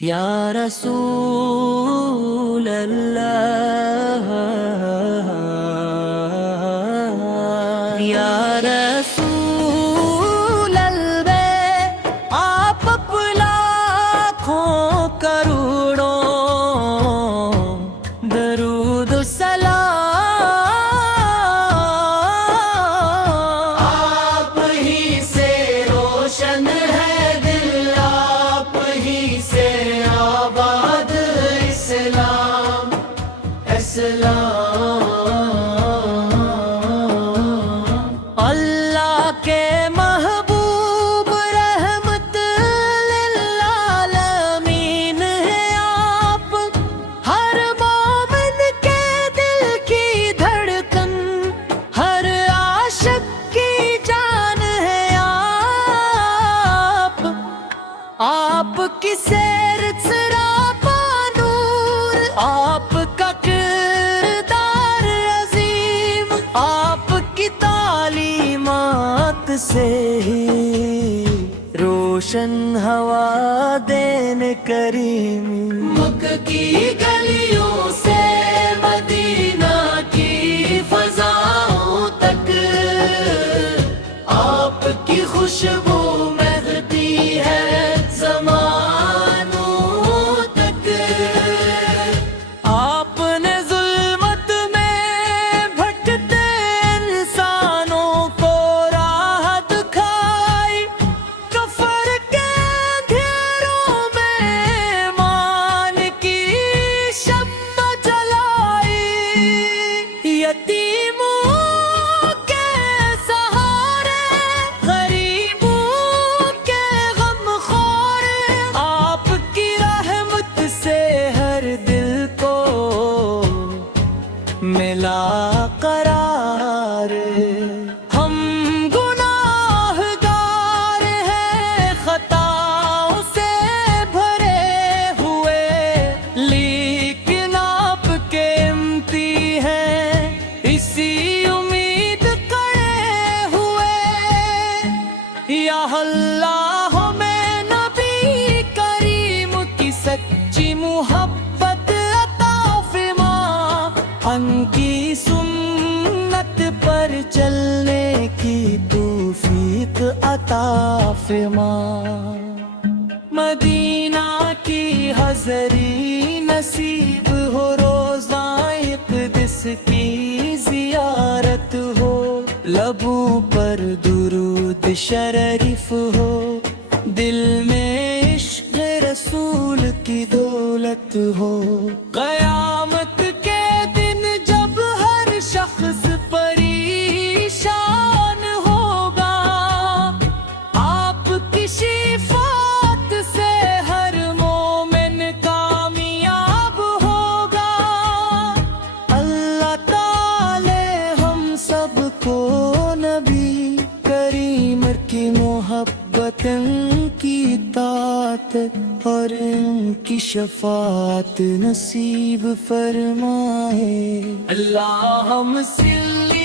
یا رسول اللہ، یا رسول اللہ، آپ لاکھوں کروڑوں درود و سلام، آپ ہی سے روشن ہے دل، آپ ہی سے آباد اسلام، اللہ کے محبوب رحمت للعالمین ہیں آپ، ہر مومن کے دل کی دھڑکن، ہر عاشق کی جان ہے آپ کی سیر سراپا نور، آپ کا کردار عظیم، آپ کی تعلیمات سے ہی روشن ہوا دین کریم، مکہ کی گلیوں سے مدینہ کی فضاؤں تک آپ کی خوشبو مہکتی ہے زمانوں تک، آپ نے ظلمت میں بھٹکتے انسانوں کو راہ دکھائی، کفر کے اندھیروں میں ایمان کی شمع جلائی، یتیموں کے سہارے غریبوں کے غم خور، آپ کی رحمت سے ہر دل کو ملا قرار، ہم گناہ گار ہیں خطاؤں سے بھرے ہوئے، لیکن آپ کے امتی ہیں اسی امید کڑے ہوئے، یا اللہ ہمیں نبی کریم کی سچی محبت عطا فرما، ان کی سنت پر چلنے کی توفیق عطا فرما، مدینہ کی حضری نصیب ہو، روزہ اقدس کی زیارت ہو، لبوں پر درود شریف ہو، دل میں عشق رسول کی دولت ہو، قیامت کے دن جب ہر شخص پریشان ہوگا، آپ کی شفاعت سے ہر مومن کامیاب ہوگا، اللہ تعالی ہم سب کو نبی کریم کی محبت، ان کی اطاعت اور ان کی شفاعت نصیب فرمائے، اللہم صلی